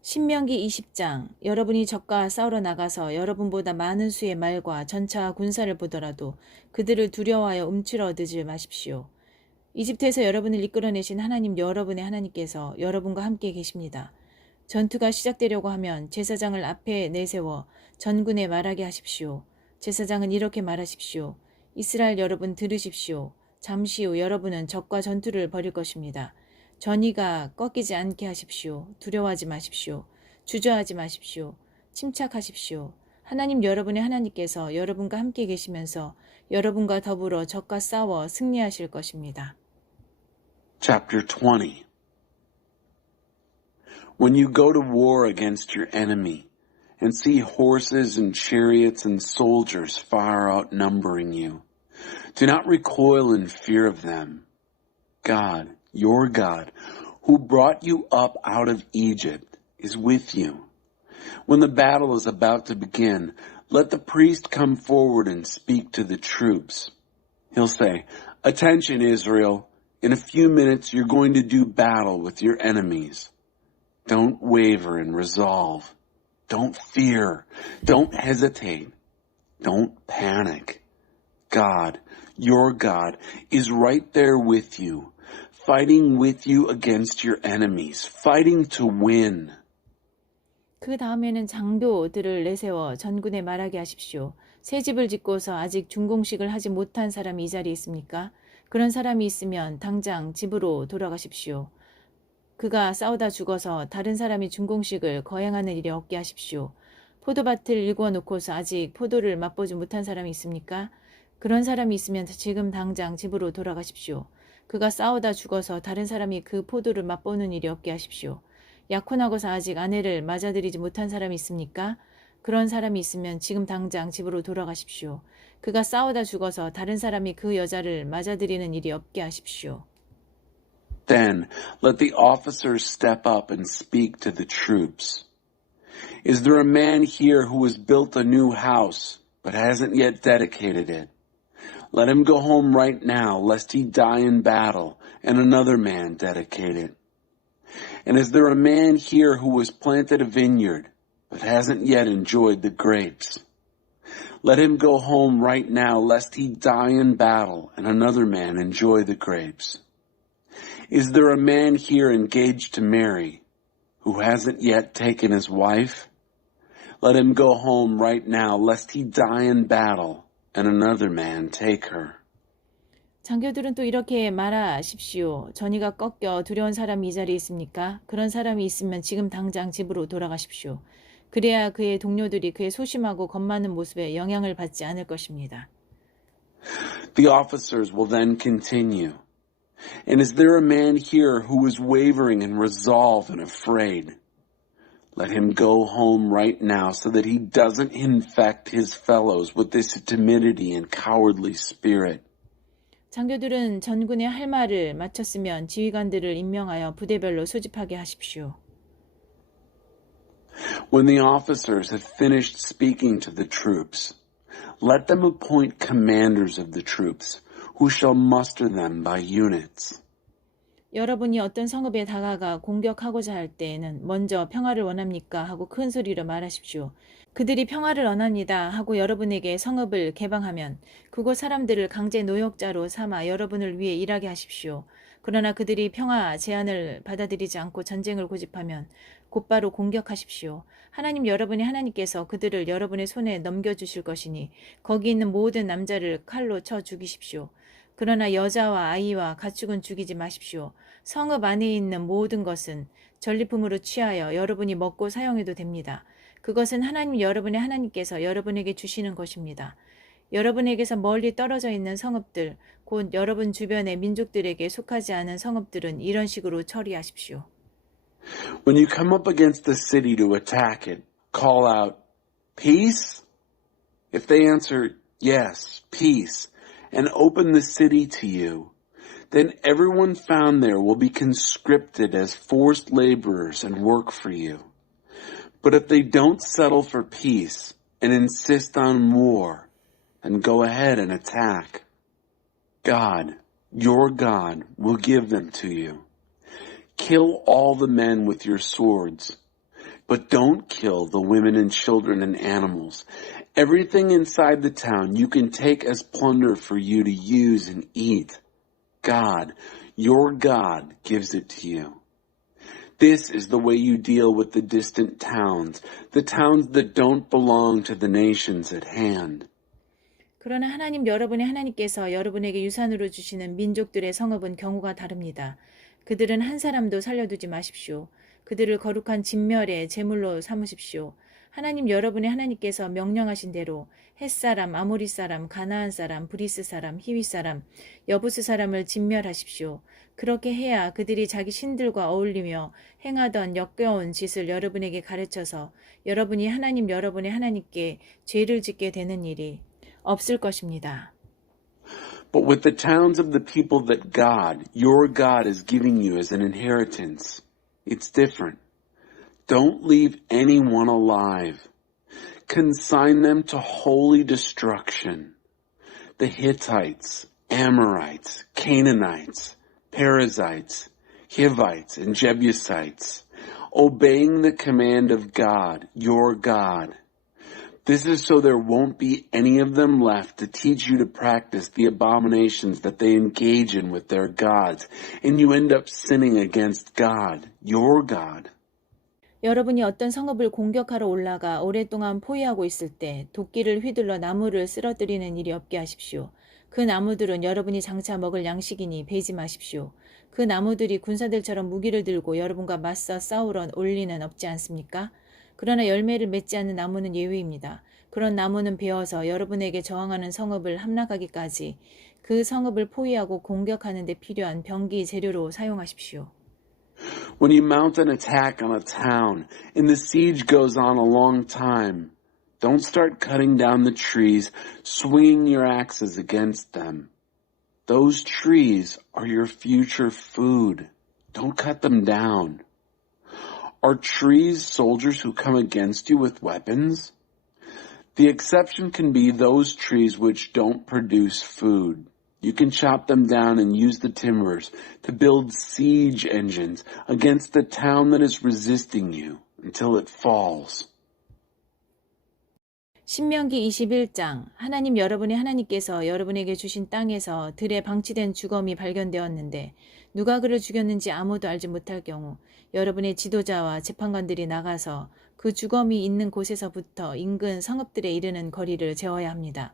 신명기 20장. 여러분이 적과 싸우러 나가서 여러분보다 많은 수의 말과 전차와 군사를 보더라도 그들을 두려워하여 움츠러들지 마십시오. 이집트에서 여러분을 이끌어내신 하나님 여러분의 하나님께서 여러분과 함께 계십니다. 전투가 시작되려고 하면 제사장을 앞에 내세워 전군에 말하게 하십시오. 제사장은 이렇게 말하십시오. 이스라엘 여러분 들으십시오. 잠시 후 여러분은 적과 전투를 벌일 것입니다. 전의가 꺾이지 않게 하십시오. 두려워하지 마십시오. 주저하지 마십시오. 침착하십시오. 하나님 여러분의 하나님께서 여러분과 함께 계시면서 여러분과 더불어 적과 싸워 승리하실 것입니다. Chapter 20. When you go to war against your enemy and see horses and chariots and soldiers far outnumbering you, do not recoil in fear of them. God, your God, who brought you up out of Egypt, is with you. When the battle is about to begin, let the priest come forward and speak to the troops. He'll say, "Attention, Israel. In a few minutes you're going to do battle with your enemies. Don't waver in resolve. Don't fear. Don't hesitate. Don't panic. God, your God, is right there with you, fighting with you against your enemies, fighting to win." 그 다음에는 장교들을 내세워 전군에 말하게 하십시오. 새 집을 짓고서 아직 준공식을 하지 못한 사람이 이 자리에 있습니까? 그런 사람이 있으면 당장 집으로 돌아가십시오. 그가 싸우다 죽어서 다른 사람이 준공식을 거행하는 일이 없게 하십시오. 포도밭을 일구어 놓고서 아직 포도를 맛보지 못한 사람이 있습니까? 그런 사람이 있으면 지금 당장 집으로 돌아가십시오. 그가 싸우다 죽어서 다른 사람이 그 포도를 맛보는 일이 없게 하십시오. 약혼하고서 아직 아내를 맞아들이지 못한 사람이 있습니까? 그런 사람이 있으면 지금 당장 집으로 돌아가십시오. 그가 싸우다 죽어서 다른 사람이 그 여자를 맞아들이는 일이 없게 하십시오. Then let the officers step up and speak to the troops. Is there a man here who has built a new house but hasn't yet dedicated it? Let him go home right now, lest he die in battle and another man dedicate it. And is there a man here who has planted a vineyard but hasn't yet enjoyed the grapes? Let him go home right now, lest he die in battle and another man enjoy the grapes. Is there a man here engaged to marry who hasn't yet taken his wife? Let him go home right now, lest he die in battle and another man take her. 장교들은 또 이렇게 말하십시오. 전의가 꺾여 두려운 사람이 이 자리에 있습니까? 그런 사람이 있으면 지금 당장 집으로 돌아가십시오. 그래야 그의 동료들이 그의 소심하고 겁 많은 모습에 영향을 받지 않을 것입니다. The officers will then continue. And is there a man here who is wavering in resolve and afraid? Let him go home right now so that he doesn't infect his fellows with this timidity and cowardly spirit. 장교들은 전군의 할 말을 마쳤으면 지휘관들을 임명하여 부대별로 소집하게 하십시오. When the officers have finished speaking to the troops, let them appoint commanders of the troops, who shall muster them by units. 여러분이 어떤 성읍에 다가가 공격하고자 할 때에는 먼저 평화를 원합니까? 하고 큰 소리로 말하십시오. 그들이 평화를 원합니다 하고 여러분에게 성읍을 개방하면 그곳 사람들을 강제 노역자로 삼아 여러분을 위해 일하게 하십시오. 그러나 그들이 평화 제안을 받아들이지 않고 전쟁을 고집하면 곧바로 공격하십시오. 하나님 여러분의 하나님께서 그들을 여러분의 손에 넘겨주실 것이니 거기 있는 모든 남자를 칼로 쳐 죽이십시오. 그러나 여자와 아이와 가축은 죽이지 마십시오. 성읍 안에 있는 모든 것은 전리품으로 취하여 여러분이 먹고 사용해도 됩니다. 그것은 하나님 여러분의 하나님께서 여러분에게 주시는 것입니다. 여러분에게서 멀리 떨어져 있는 성읍들, 곧 여러분 주변의 민족들에게 속하지 않은 성읍들은 이런 식으로 처리하십시오. When you come up against the city to attack it, call out, "Peace?" If they answer, "Yes, peace," and open the city to you, then everyone found there will be conscripted as forced laborers and work for you. But if they don't settle for peace and insist on war, then go ahead and attack. God, your God, will give them to you. Kill all the men with your swords. But don't kill the women and children and animals. Everything inside the town you can take as plunder for you to use and eat. God, your God, gives it to you. This is the way you deal with the distant towns, the towns that don't belong to the nations at hand. 그러나 하나님 여러분의 하나님께서 여러분에게 유산으로 주시는 민족들의 성읍은 경우가 다릅니다. 그들은 한 사람도 살려두지 마십시오. 그들을 거룩한 진멸의 제물로 삼으십시오. 하나님 여러분의 하나님께서 명령하신 대로 헷사람, 아모리 사람, 가나안 사람, 브리스 사람, 히위 사람, 여부스 사람을 진멸하십시오. 그렇게 해야 그들이 자기 신들과 어울리며 행하던 역겨운 짓을 여러분에게 가르쳐서 여러분이 하나님 여러분의 하나님께 죄를 짓게 되는 일이 없을 것입니다. But with the towns of the people that God, your God, is giving you as an inheritance, it's different. Don't leave anyone alive. Consign them to holy destruction. The Hittites, Amorites, Canaanites, Perizzites, Hivites, and Jebusites, obeying the command of God, your God. This is so there won't be any of them left to teach you to practice the abominations that they engage in with their gods, and you end up sinning against God, your God. 여러분이 어떤 성읍을 공격하러 올라가 오랫동안 포위하고 있을 때 도끼를 휘둘러 나무를 쓰러뜨리는 일이 없게 하십시오. 그 나무들은 여러분이 장차 먹을 양식이니 베지 마십시오. 그 나무들이 군사들처럼 무기를 들고 여러분과 맞서 싸우러 올 리는 없지 않습니까? 그러나 열매를 맺지 않는 나무는 예외입니다. 그런 나무는 베어서 여러분에게 저항하는 성읍을 함락하기까지 그 성읍을 포위하고 공격하는 데 필요한 병기 재료로 사용하십시오. When you mount an attack on a town and the siege goes on a long time, don't start cutting down the trees, swinging your axes against them. Those trees are your future food. Don't cut them down. Are trees soldiers who come against you with weapons? The exception can be those trees which don't produce food. You can chop them down and use the timbers to build siege engines against the town that is resisting you until it falls. 신명기 21장 하나님 여러분의 하나님께서 여러분에게 주신 땅에서 들에 방치된 주검이 발견되었는데 누가 그를 죽였는지 아무도 알지 못할 경우 여러분의 지도자와 재판관들이 나가서 그 주검이 있는 곳에서부터 인근 성읍들에 이르는 거리를 재어야 합니다.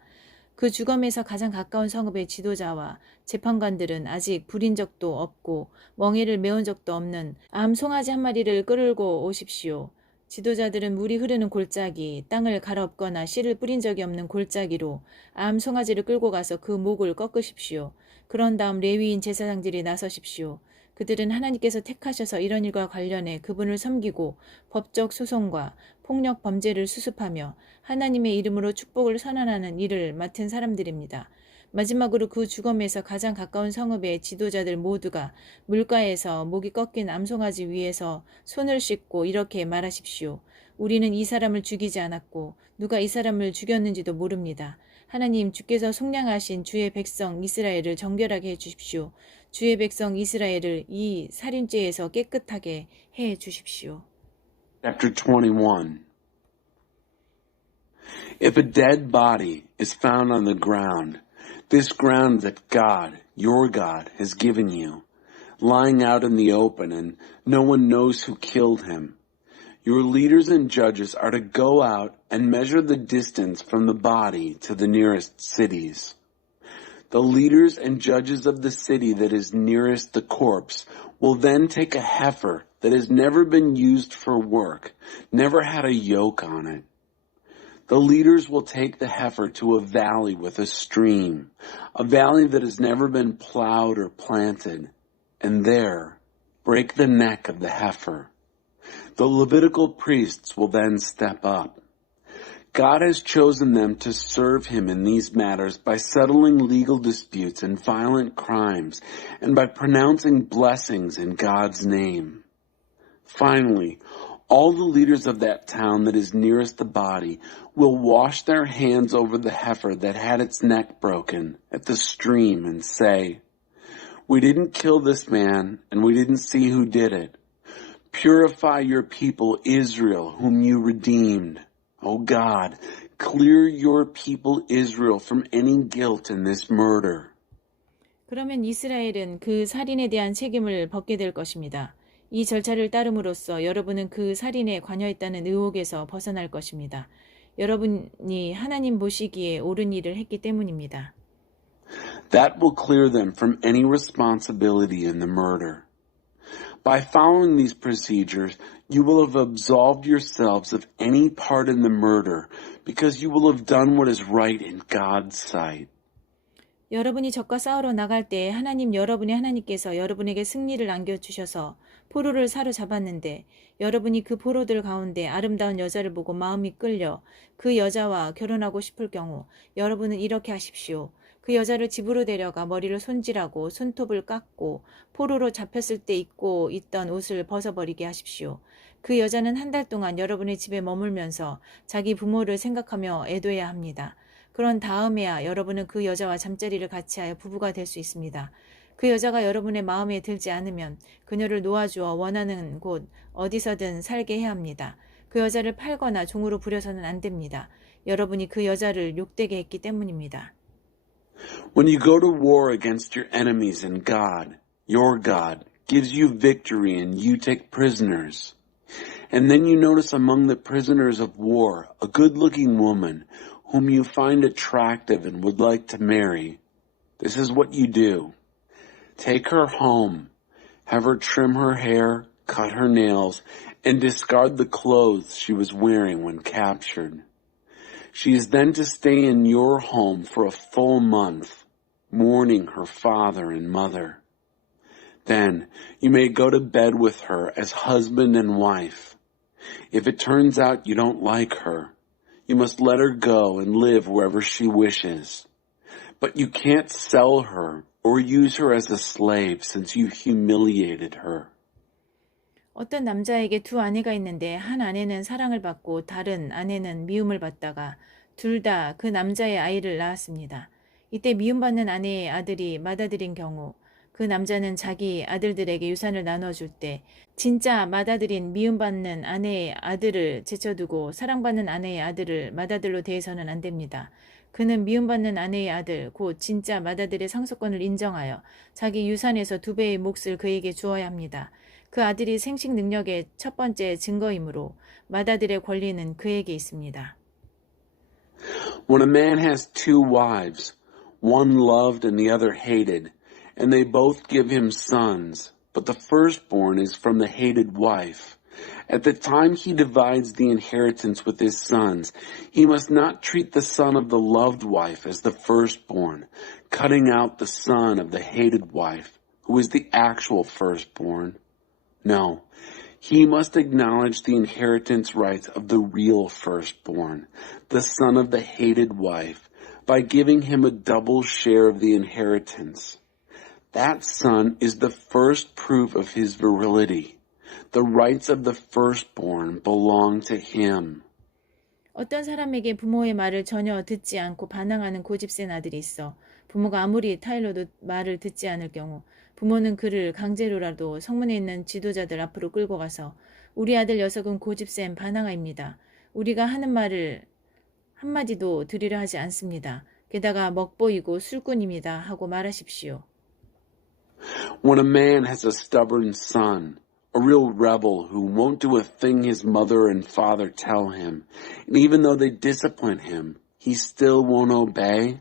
그 주검에서 가장 가까운 성읍의 지도자와 재판관들은 아직 부린 적도 없고 멍에를 메운 적도 없는 암 송아지 한 마리를 끌고 오십시오. 지도자들은 물이 흐르는 골짜기, 땅을 갈아엎거나 씨를 뿌린 적이 없는 골짜기로 암 송아지를 끌고 가서 그 목을 꺾으십시오. 그런 다음 레위인 제사장들이 나서십시오. 그들은 하나님께서 택하셔서 이런 일과 관련해 그분을 섬기고 법적 소송과 폭력 범죄를 수습하며 하나님의 이름으로 축복을 선언하는 일을 맡은 사람들입니다. 마지막으로 그 주검에서 가장 가까운 성읍의 지도자들 모두가 물가에서 목이 꺾인 암송아지 위에서 손을 씻고 이렇게 말하십시오. 우리는 이 사람을 죽이지 않았고 누가 이 사람을 죽였는지도 모릅니다. 하나님 주께서 속량하신 주의 백성 이스라엘을 정결하게 해주십시오. 주의 백성 이스라엘을 이 살인죄에서 깨끗하게 해주십시오. Chapter 21. If a dead body is found on the ground, this ground that God, your God, has given you, lying out in the open and no one knows who killed him, your leaders and judges are to go out and measure the distance from the body to the nearest cities. The leaders and judges of the city that is nearest the corpse will then take a heifer that has never been used for work, never had a yoke on it. The leaders will take the heifer to a valley with a stream, a valley that has never been plowed or planted, and there break the neck of the heifer. The Levitical priests will then step up. God has chosen them to serve him in these matters by settling legal disputes and violent crimes and by pronouncing blessings in God's name. Finally, all the leaders of that town that is nearest the body will wash their hands over the heifer that had its neck broken at the stream and say, "We didn't kill this man and we didn't see who did it. Purify your people Israel, whom you redeemed. O God, clear your people Israel from any guilt in this murder. 그러면 이스라엘은 그 살인에 대한 책임을 벗게 될 것입니다. 이 절차를 따름으로써 여러분은 그 살인에 관여했다는 의혹에서 벗어날 것입니다. 여러분이 하나님 보시기에 옳은 일을 했기 때문입니다. That will clear them from any responsibility in the murder. By following these procedures, you will have absolved yourselves of any part in the murder because you will have done what is right in God's sight. 여러분이 적과 싸우러 나갈 때 여러분의 하나님께서 여러분에게 승리를 안겨주셔서 포로를 사로잡았는데 여러분이 그 포로들 가운데 아름다운 여자를 보고 마음이 끌려 그 여자와 결혼하고 싶을 경우 여러분은 이렇게 하십시오. 그 여자를 집으로 데려가 머리를 손질하고 손톱을 깎고 포로로 잡혔을 때 입고 있던 옷을 벗어버리게 하십시오. 그 여자는 한 달 동안 여러분의 집에 머물면서 자기 부모를 생각하며 애도해야 합니다. 그런 다음에야 여러분은 그 여자와 잠자리를 같이 하여 부부가 될 수 있습니다. 그 여자가 여러분의 마음에 들지 않으면 그녀를 놓아주어 원하는 곳 어디서든 살게 해야 합니다. 그 여자를 팔거나 종으로 부려서는 안 됩니다. 여러분이 그 여자를 욕되게 했기 때문입니다. When you go to war against your enemies and God, your God, gives you victory and you take prisoners, and then you notice among the prisoners of war a good-looking woman whom you find attractive and would like to marry, this is what you do. Take her home, have her trim her hair, cut her nails, and discard the clothes she was wearing when captured. She is then to stay in your home for a full month, mourning her father and mother. Then you may go to bed with her as husband and wife. If it turns out you don't like her, you must let her go and live wherever she wishes. But you can't sell her or use her as a slave since you humiliated her. 어떤 남자에게 두 아내가 있는데 한 아내는 사랑을 받고 다른 아내는 미움을 받다가 둘 다 그 남자의 아이를 낳았습니다. 이때 미움받는 아내의 아들이 맏아들인 경우 그 남자는 자기 아들들에게 유산을 나눠줄 때 진짜 맏아들인 미움받는 아내의 아들을 제쳐두고 사랑받는 아내의 아들을 맏아들로 대해서는 안 됩니다. 그는 미움받는 아내의 아들, 곧 진짜 맏아들의 상속권을 인정하여 자기 유산에서 2배의 몫을 그에게 주어야 합니다. 그 아들이 생식 능력의 첫 번째 증거이므로 맏아들의 권리는 그에게 있습니다. When a man has two wives, one loved and the other hated, and they both give him sons, but the firstborn is from the hated wife, at the time he divides the inheritance with his sons, he must not treat the son of the loved wife as the firstborn, cutting out the son of the hated wife, who is the actual firstborn. No, he must acknowledge the inheritance rights of the real firstborn, the son of the hated wife, by giving him a double share of the inheritance. That son is the first proof of his virility. The rights of the firstborn belong to him. 어떤 사람에게 부모의 말을 전혀 듣지 않고 반항하는 고집센 아들이 있어 부모가 아무리 타일러도 말을 듣지 않을 경우 부모는 그를 강제로라도 성문에 있는 지도자들 앞으로 끌고 가서 우리 아들 녀석은 고집센 반항아입니다. 우리가 하는 말을 한마디도 들으려 하지 않습니다. 게다가 먹보이고 술꾼입니다 하고 말하십시오. When a man has a stubborn son, a real rebel who won't do a thing his mother and father tell him, and even though they discipline him, he still won't obey,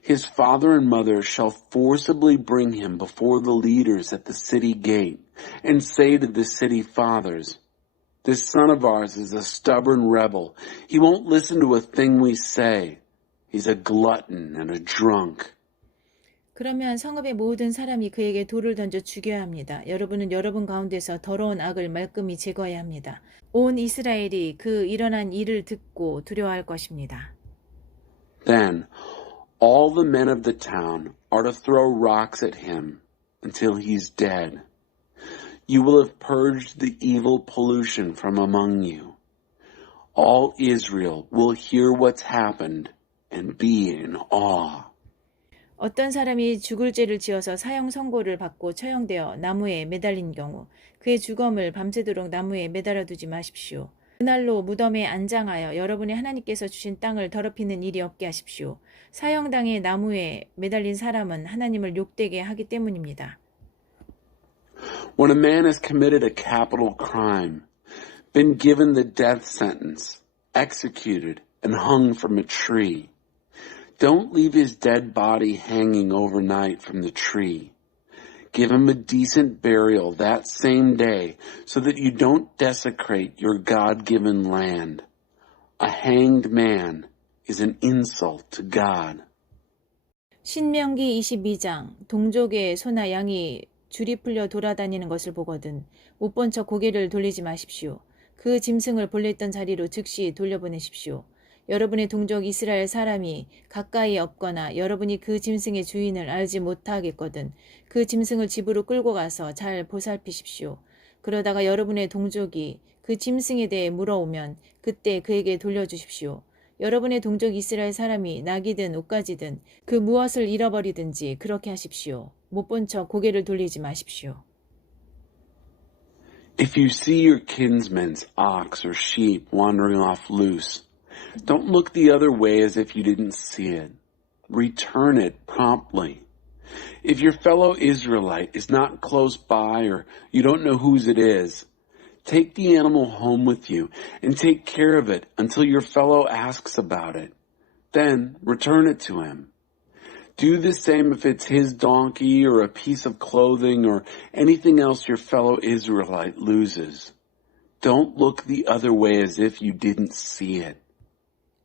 his father and mother shall forcibly bring him before the leaders at the city gate and say to the city fathers, "This son of ours is a stubborn rebel. He won't listen to a thing we say. He's a glutton and a drunk." 그러면 성읍의 모든 사람이 그에게 돌을 던져 죽여야 합니다. 여러분은 여러분 가운데서 더러운 악을 말끔히 제거해야 합니다. 온 이스라엘이 그 일어난 일을 듣고 두려워할 것입니다. Then all the men of the town are to throw rocks at him until he's dead. You will have purged the evil pollution from among you. All Israel will hear what's happened and be in awe. 어떤 사람이 죽을 죄를 지어서 사형 선고를 받고 처형되어 나무에 매달린 경우 그의 주검을 밤새도록 나무에 매달아 두지 마십시오. 그날로 무덤에 안장하여 여러분의 하나님께서 주신 땅을 더럽히는 일이 없게 하십시오. 사형당의 나무에 매달린 사람은 하나님을 욕되게 하기 때문입니다. When a man has committed a capital crime, been given the death sentence, executed, and hung from a tree, don't leave his dead body hanging overnight from the tree. Give him a decent burial that same day so that you don't desecrate your God-given land. A hanged man is an insult to God. 신명기 22장 동족의 소나 양이 줄이 풀려 돌아다니는 것을 보거든 못 본 척 고개를 돌리지 마십시오. 그 짐승을 본래 있던 자리로 즉시 돌려보내십시오. 여러분의 동족 이스라엘 사람이 가까이 없거나 여러분이 그 짐승의 주인을 알지 못하겠거든 그 짐승을 집으로 끌고 가서 잘 보살피십시오. 그러다가 여러분의 동족이 그 짐승에 대해 물어오면 그때 그에게 돌려주십시오. 여러분의 동족 이스라엘 사람이 낙이든 옷가지든 그 무엇을 잃어버리든지 그렇게 하십시오. 못 본 척 고개를 돌리지 마십시오. If you see your kinsman's ox or sheep wandering off loose, don't look the other way as if you didn't see it. Return it promptly. If your fellow Israelite is not close by or you don't know whose it is, take the animal home with you and take care of it until your fellow asks about it. Then return it to him. Do the same if it's his donkey or a piece of clothing or anything else your fellow Israelite loses. Don't look the other way as if you didn't see it.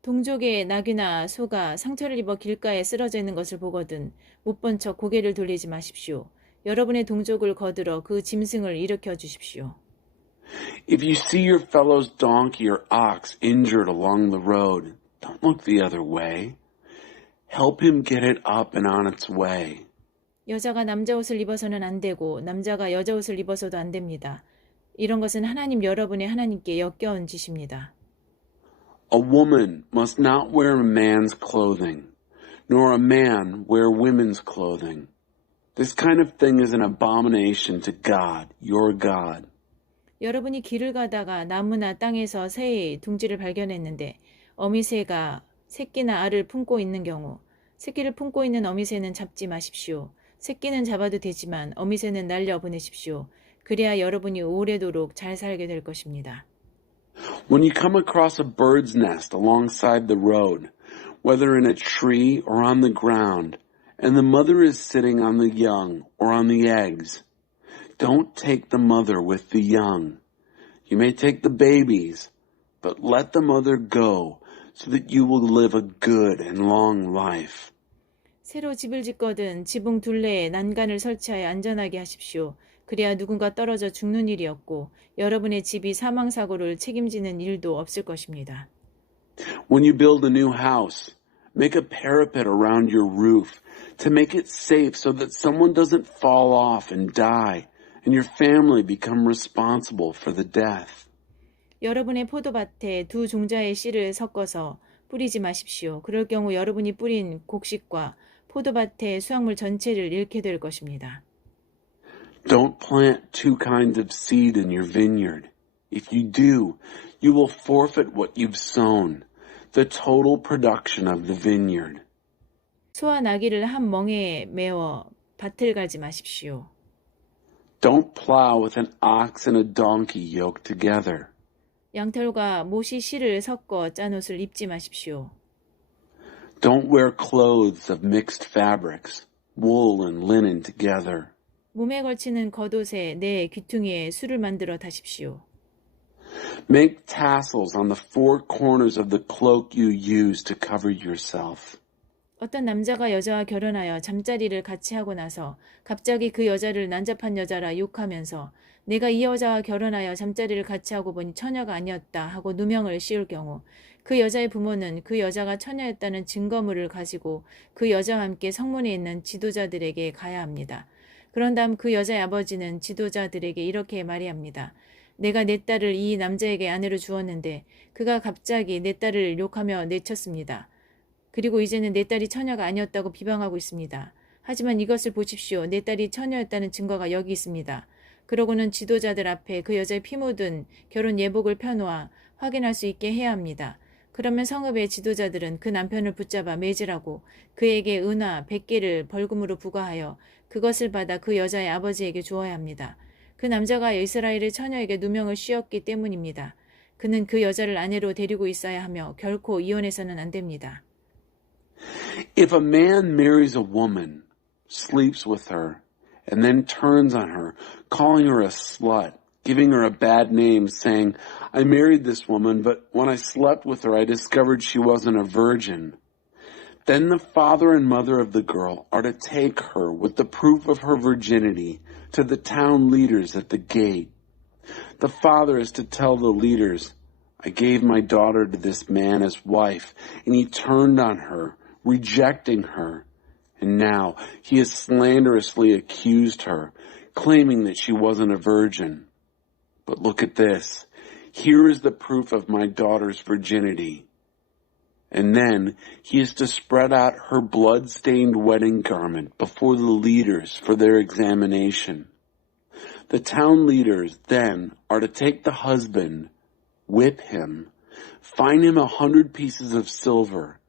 동족의 낙이나 소가 상처를 입어 길가에 쓰러져 있는 것을 보거든 못 본 척 고개를 돌리지 마십시오. 여러분의 동족을 거들어 그 짐승을 일으켜 주십시오. If you see your fellow's donkey or ox injured along the road, don't look the other way. Help him get it up and on its way. 여자가 남자 옷을 입어서는 안 되고 남자가 여자 옷을 입어서도 안 됩니다. 이런 것은 하나님 여러분의 하나님께 역겨운 짓입니다. A woman must not wear a man's clothing, nor a man wear women's clothing. This kind of thing is an abomination to God, your God. 여러분이 길을 가다가 나무나 땅에서 새의 둥지를 발견했는데 어미새가 새끼나 알을 품고 있는 경우 새끼를 품고 있는 어미새는 잡지 마십시오. 새끼는 잡아도 되지만 어미새는 날려보내십시오. 그래야 여러분이 오래도록 잘 살게 될 것입니다. When you come across a bird's nest alongside the road, whether in a tree or on the ground, and the mother is sitting on the young or on the eggs, don't take the mother with the young. You may take the babies, but let the mother go so that you will live a good and long life. 새로 집을 짓거든 지붕 둘레에 난간을 설치하여 안전하게 하십시오. 그래야 누군가 떨어져 죽는 일이 없고 여러분의 집이 사망사고를 책임지는 일도 없을 것입니다. When you build a new house, make a parapet around your roof to make it safe so that someone doesn't fall off and die and your family become responsible for the death. 여러분의 포도밭에 두 종자의 씨를 섞어서 뿌리지 마십시오. 그럴 경우 여러분이 뿌린 곡식과 포도밭의 수확물 전체를 잃게 될 것입니다. Don't plant two kinds of seed in your vineyard. If you do, you will forfeit what you've sown, the total production of the vineyard. 소와 나귀를 한 멍에에 메어 밭을 가지 마십시오. Don't plow with an ox and a donkey yoked together. 양털과 못이 씨를 섞어 짠 옷을 입지 마십시오. Don't wear clothes of mixed fabrics, wool and linen together. 몸에 걸치는 겉옷에 내 귀퉁이에 술을 만들어 다십시오. Make tassels on the four corners of the cloak you use to cover yourself. 어떤 남자가 여자와 결혼하여 잠자리를 같이 하고 나서 갑자기 그 여자를 난잡한 여자라 욕하면서 내가 이 여자와 결혼하여 잠자리를 같이 하고 보니 처녀가 아니었다 하고 누명을 씌울 경우 그 여자의 부모는 그 여자가 처녀였다는 증거물을 가지고 그 여자와 함께 성문에 있는 지도자들에게 가야 합니다. 그런 다음 그 여자의 아버지는 지도자들에게 이렇게 말해야 합니다. 내가 내 딸을 이 남자에게 아내로 주었는데 그가 갑자기 내 딸을 욕하며 내쳤습니다. 그리고 이제는 내 딸이 처녀가 아니었다고 비방하고 있습니다. 하지만 이것을 보십시오. 내 딸이 처녀였다는 증거가 여기 있습니다. 그러고는 지도자들 앞에 그 여자의 피 묻은 결혼 예복을 펴놓아 확인할 수 있게 해야 합니다. 그러면 성읍의 지도자들은 그 남편을 붙잡아 매질하고 그에게 은화 100개를 벌금으로 부과하여 그것을 받아 그 여자의 아버지에게 주어야 합니다. 그 남자가 이스라엘의 처녀에게 누명을 씌웠기 때문입니다. 그는 그 여자를 아내로 데리고 있어야 하며 결코 이혼해서는 안 됩니다. If a man marries a woman, sleeps with her, and then turns on her, calling her a slut, giving her a bad name, saying, I married this woman, but when I slept with her, I discovered she wasn't a virgin. Then the father and mother of the girl are to take her with the proof of her virginity to the town leaders at the gate. The father is to tell the leaders, I gave my daughter to this man as wife, and he turned on her, rejecting her. And now he has slanderously accused her, claiming that she wasn't a virgin. But look at this. Here is the proof of my daughter's virginity. And then he is to spread out her blood-stained wedding garment before the leaders for their examination. The town leaders then are to take the husband, whip him, fine him 100 pieces of silver,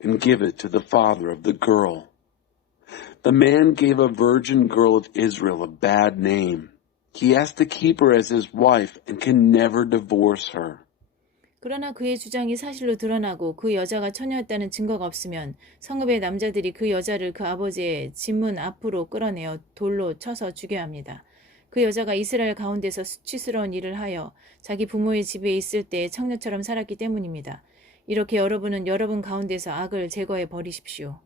and give it to the father of the girl. The man gave a virgin girl of Israel a bad name. He has to keep her as his wife and can never divorce her. 그러나 그의 주장이 사실로 드러나고 그 여자가 처녀였다는 증거가 없으면 성읍의 남자들이 그 여자를 그 아버지의 집문 앞으로 끌어내어 돌로 쳐서 죽여야 합니다. 그 여자가 이스라엘 가운데서 수치스러운 일을 하여 자기 부모의 집에 있을 때 청녀처럼 살았기 때문입니다. 이렇게 여러분은 여러분 가운데서 악을 제거해 버리십시오.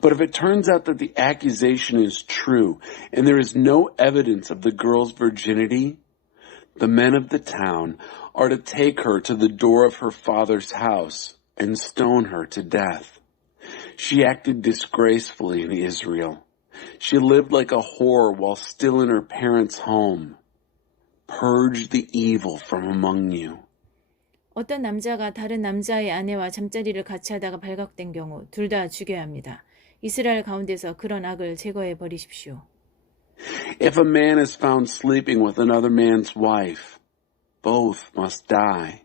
But if it turns out that the accusation is true and there is no evidence of the girl's virginity, the men of the town are to take her to the door of her father's house and stone her to death. She acted disgracefully in Israel. She lived like a whore while still in her parents' home. Purge the evil from among you. 어떤 남자가 다른 남자의 아내와 잠자리를 같이 하다가 발각된 경우 둘 다 죽여야 합니다. 이스라엘 가운데서 그런 악을 제거해 버리십시오. If a man is found sleeping with another man's wife, both must die.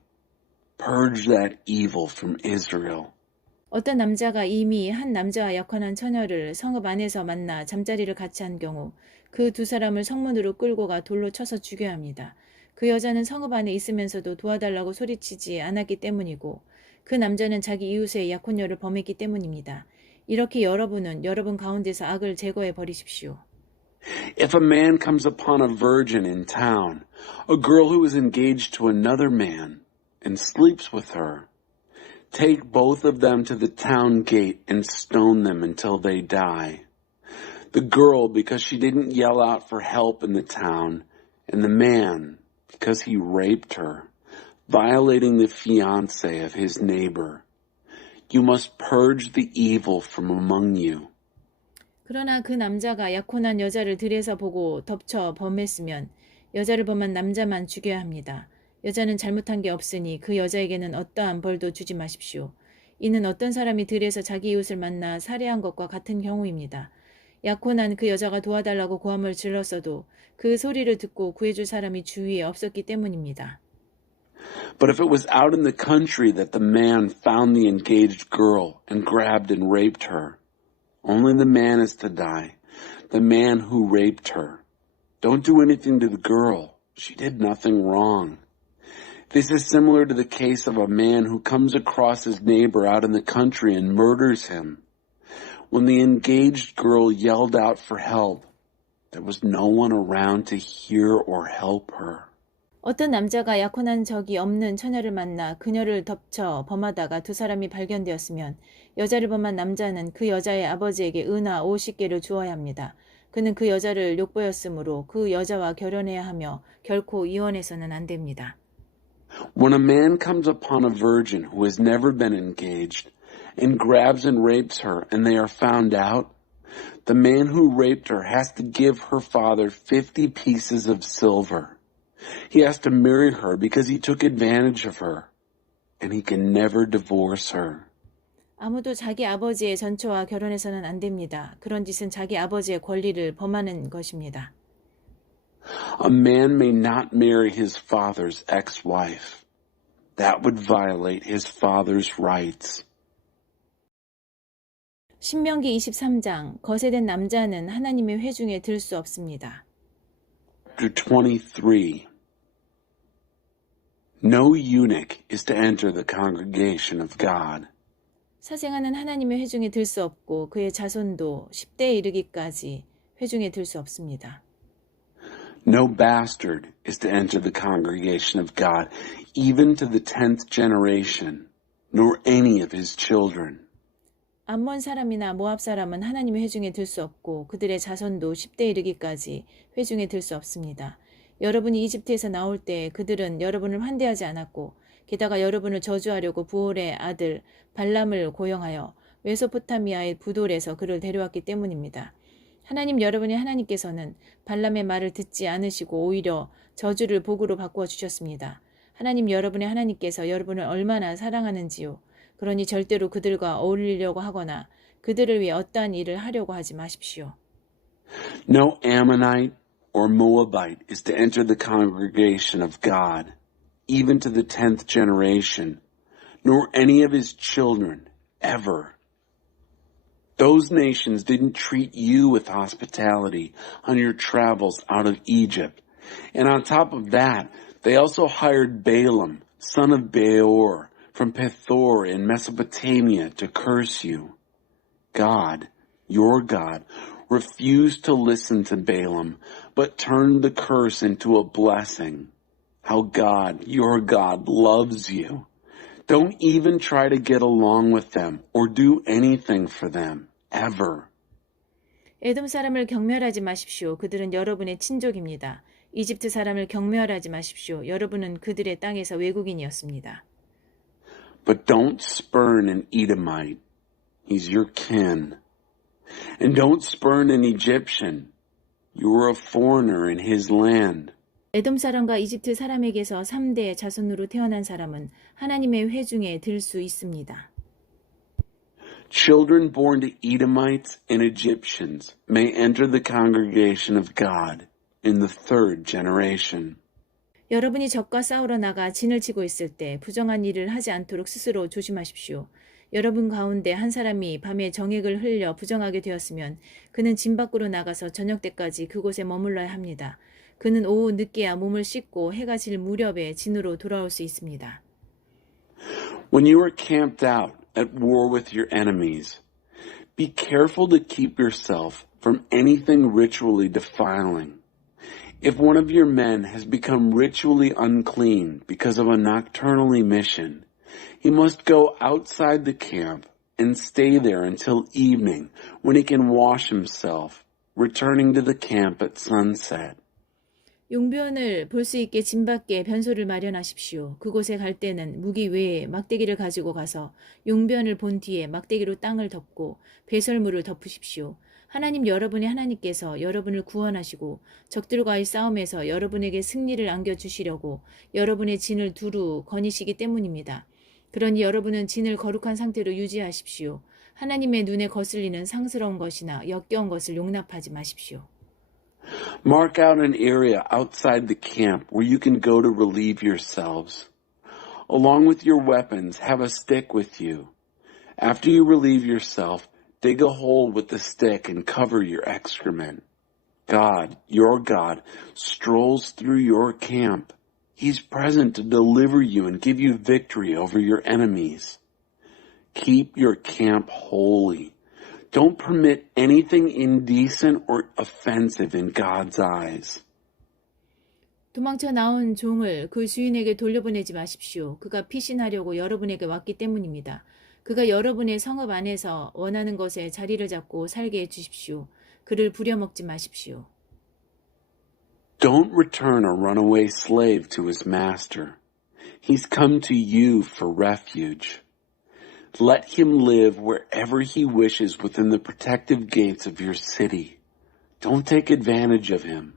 Purge that evil from Israel. 어떤 남자가 이미 한 남자와 약혼한 처녀를 성읍 안에서 만나 잠자리를 같이 한 경우 그 두 사람을 성문으로 끌고 가 돌로 쳐서 죽여야 합니다. 그 여자는 성읍 안에 있으면서도 도와달라고 소리치지 않았기 때문이고 그 남자는 자기 이웃의 약혼녀를 범했기 때문입니다. 이렇게 여러분은 여러분 가운데서 악을 제거해 버리십시오. If a man comes upon a virgin in town, a girl who is engaged to another man, and sleeps with her, take both of them to the town gate and stone them until they die. The girl because she didn't yell out for help in the town, and the man because he raped her, violating the fiancé of his neighbor. You must purge the evil from among you. 그러나 그 남자가 약혼한 여자를 들에서 보고 덮쳐 범했으면 여자를 범한 남자만 죽여야 합니다. 여자는 잘못한 게 없으니 그 여자에게는 어떠한 벌도 주지 마십시오. 이는 어떤 사람이 들에서 자기 이웃을 만나 살해한 것과 같은 경우입니다. 약혼한 그 여자가 도와달라고 고함을 질렀어도 그 소리를 듣고 구해줄 사람이 주위에 없었기 때문입니다. But if it was out in the country that the man found the engaged girl and grabbed and raped her, only the man is to die, the man who raped her. Don't do anything to the girl. She did nothing wrong. This is similar to the case of a man who comes across his neighbor out in the country and murders him. When the engaged girl yelled out for help, there was no one around to hear or help her. 어떤 남자가 약혼한 적이 없는 처녀를 만나 그녀를 덮쳐 범하다가 두 사람이 발견되었으면 여자를 범한 남자는 그 여자의 아버지에게 은화 50개를 주어야 합니다. 그는 그 여자를 욕보였으므로 그 여자와 결혼해야 하며 결코 이혼해서는 안 됩니다. When a man comes upon a virgin who has never been engaged and grabs and rapes her and they are found out, the man who raped her has to give her father 50 pieces of silver. He has to marry her because he took advantage of her, and he can never divorce her. 아무도 자기 아버지의 전처와 결혼해서는 안 됩니다. 그런 짓은 자기 아버지의 권리를 범하는 것입니다. A man may not marry his father's ex-wife. That would violate his father's rights. 신명기 23장 거세된 남자는 하나님의 회중에 들 수 없습니다. Chapter 23. No eunuch is to enter the congregation of God. 사생아는 하나님의 회중에 들 수 없고 그의 자손도 10대에 이르기까지 회중에 들 수 없습니다. No bastard is to enter the congregation of God, even to the 10th generation, nor any of his children. 암몬 사람이나 모압 사람은 하나님의 회중에 들 수 없고 그들의 자손도 10대에 이르기까지 회중에 들 수 없습니다. 여러분이 이집트에서 나올 때 그들은 여러분을 환대하지 않았고 게다가 여러분을 저주하려고 부올의 아들 발람을 고용하여 메소포타미아의 부돌에서 그를 데려왔기 때문입니다. 하나님 여러분의 하나님께서는 발람의 말을 듣지 않으시고 오히려 저주를 복으로 바꾸어 주셨습니다. 하나님 여러분의 하나님께서 여러분을 얼마나 사랑하는지요. 그러니 절대로 그들과 어울리려고 하거나 그들을 위해 어떠한 일을 하려고 하지 마십시오. No Ammonite or Moabite is to enter the congregation of God, even to the 10th generation, nor any of his children, ever. Those nations didn't treat you with hospitality on your travels out of Egypt. And on top of that, they also hired Balaam, son of Beor, from Pethor in Mesopotamia to curse you. God, your God, refused to listen to Balaam, but turned the curse into a blessing. How God, your God, loves you. Don't even try to get along with them or do anything for them, ever. 에돔 사람을 경멸하지 마십시오. 그들은 여러분의 친족입니다. 이집트 사람을 경멸하지 마십시오. 여러분은 그들의 땅에서 외국인이었습니다. But don't spurn an Edomite. He's your kin. And don't spurn an Egyptian. You are a foreigner in his land. 에돔 사람과 이집트 사람에게서 3대 자손으로 태어난 사람은 하나님의 회중에 들 수 있습니다. Children born to Edomites and Egyptians may enter the congregation of God in the 3rd generation. 여러분이 적과 싸우러 나가 진을 치고 있을 때 부정한 일을 하지 않도록 스스로 조심하십시오. 여러분 가운데 한 사람이 밤에 정액을 흘려 부정하게 되었으면 그는 진 밖으로 나가서 저녁 때까지 그곳에 머물러야 합니다. 그는 오후 늦게야 몸을 씻고 해가 질 무렵에 진으로 돌아올 수 있습니다. When you are camped out at war with your enemies, be careful to keep yourself from anything ritually defiling. If one of your men has become ritually unclean because of a nocturnal emission, he must go outside the camp and stay there until evening when he can wash himself, returning to the camp at sunset. 용변을 볼 수 있게 진 밖에 변소를 마련하십시오. 그곳에 갈 때는 무기 외에 막대기를 가지고 가서 용변을 본 뒤에 막대기로 땅을 덮고 배설물을 덮으십시오. 하나님 여러분의 하나님께서 여러분을 구원하시고 적들과의 싸움에서 여러분에게 승리를 안겨주시려고 여러분의 진을 두루 거니시기 때문입니다. 그러니 여러분은 진을 거룩한 상태로 유지하십시오. 하나님의 눈에 거슬리는 상스러운 것이나 역겨운 것을 용납하지 마십시오. Mark out an area outside the camp where you can go to relieve yourselves. Along with your weapons, have a stick with you. After you relieve yourself, dig a hole with the stick and cover your excrement. God, your God, strolls through your camp. He's present to deliver you and give you victory over your enemies. Keep your camp holy. Don't permit anything indecent or offensive in God's eyes. 도망쳐 나온 종을 그 주인에게 돌려보내지 마십시오. 그가 피신하려고 여러분에게 왔기 때문입니다. 그가 여러분의 성읍 안에서 원하는 것에 자리를 잡고 살게 해주십시오. 그를 부려먹지 마십시오. Don't return a runaway slave to his master. He's come to you for refuge. Let him live wherever he wishes within the protective gates of your city. Don't take advantage of him.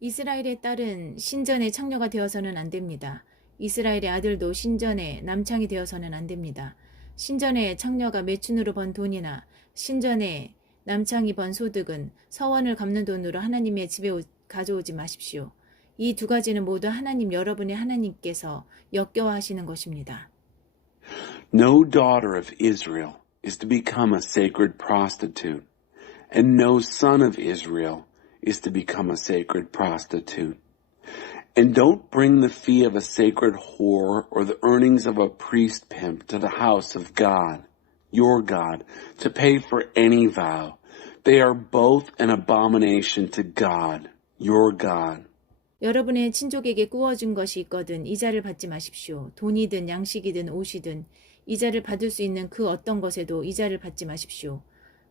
이스라엘의 딸은 신전의 창녀가 되어서는 안 됩니다. 이스라엘의 아들도 신전의 남창이 되어서는 안 됩니다. 신전의 창녀가 매춘으로 번 돈이나 신전의 남창이 번 소득은 서원을 갚는 돈으로 하나님의 집에 가져오지 마십시오. 이 두 가지는 모두 하나님 여러분의 하나님께서 역겨워하시는 것입니다. No daughter of Israel is to become a sacred prostitute, and no son of Israel is to become a sacred prostitute. And don't bring the fee of a sacred whore or the earnings of a priest pimp to the house of God, your God, to pay for any vow. They are both an abomination to God, your God. 여러분의 친족에게 꾸어준 것이 있거든 이자를 받지 마십시오. 돈이든 양식이든 옷이든 이자를 받을 수 있는 그 어떤 것에도 이자를 받지 마십시오.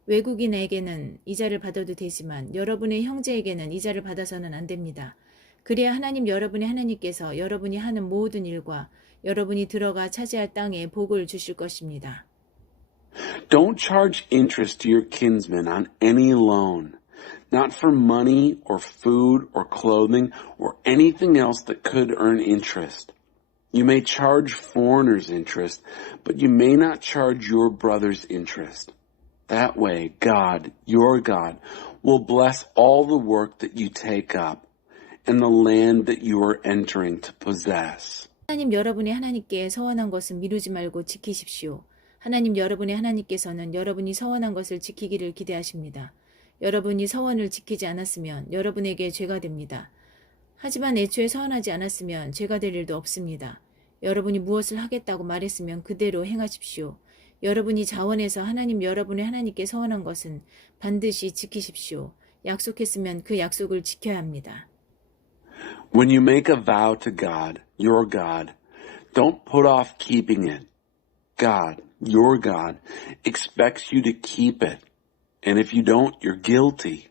외국인에게는 이자를 받아도 되지만 여러분의 형제에게는 이자를 받아서는 안 됩니다. 그래야 하나님 여러분의 하나님께서 여러분이 하는 모든 일과 여러분이 들어가 차지할 땅에 복을 주실 것입니다. Don't charge interest to your kinsmen on any loan, not for money or food or clothing or anything else that could earn interest. You may charge foreigners interest, but you may not charge your brother's interest. That way, God, your God, will bless all the work that you take up and the land that you are entering to possess. 하나님 여러분의 하나님께 서원한 것은 미루지 말고 지키십시오. 하나님 여러분의 하나님께서는 여러분이 서원한 것을 지키기를 기대하십니다. 여러분이 서원을 지키지 않았으면 여러분에게 죄가 됩니다. 하지만 애초에 서원하지 않았으면 죄가 될 일도 없습니다. 여러분이 무엇을 하겠다고 말했으면 그대로 행하십시오. 여러분이 자원해서 하나님 여러분의 하나님께 서원한 것은 반드시 지키십시오. 약속했으면 그 약속을 지켜야 합니다. When you make a vow to God, your God, don't put off keeping it. God, your God, expects you to keep it. And if you don't, you're guilty.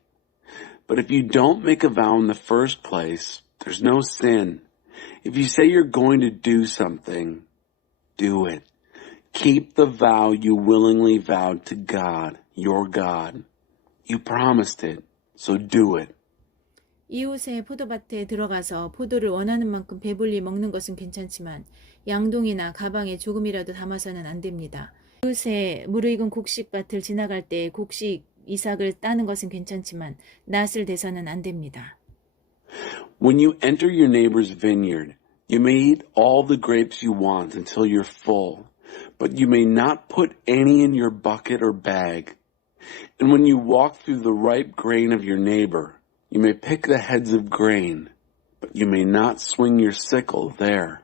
But if you don't make a vow in the first place, there's no sin. If you say you're going to do something, do it. Keep the vow you willingly vowed to God, your God. You promised it, so do it. 이웃의 포도밭에 들어가서 포도를 원하는 만큼 배불리 먹는 것은 괜찮지만 양동이나 가방에 조금이라도 담아서는 안 됩니다. 이웃의 무르익은 곡식밭을 지나갈 때 곡식 이삭을 따는 것은 괜찮지만 낫을 대서는 안 됩니다. When you enter your neighbor's vineyard, you may eat all the grapes you want until you're full, but you may not put any in your bucket or bag. And when you walk through the ripe grain of your neighbor, you may pick the heads of grain, but you may not swing your sickle there.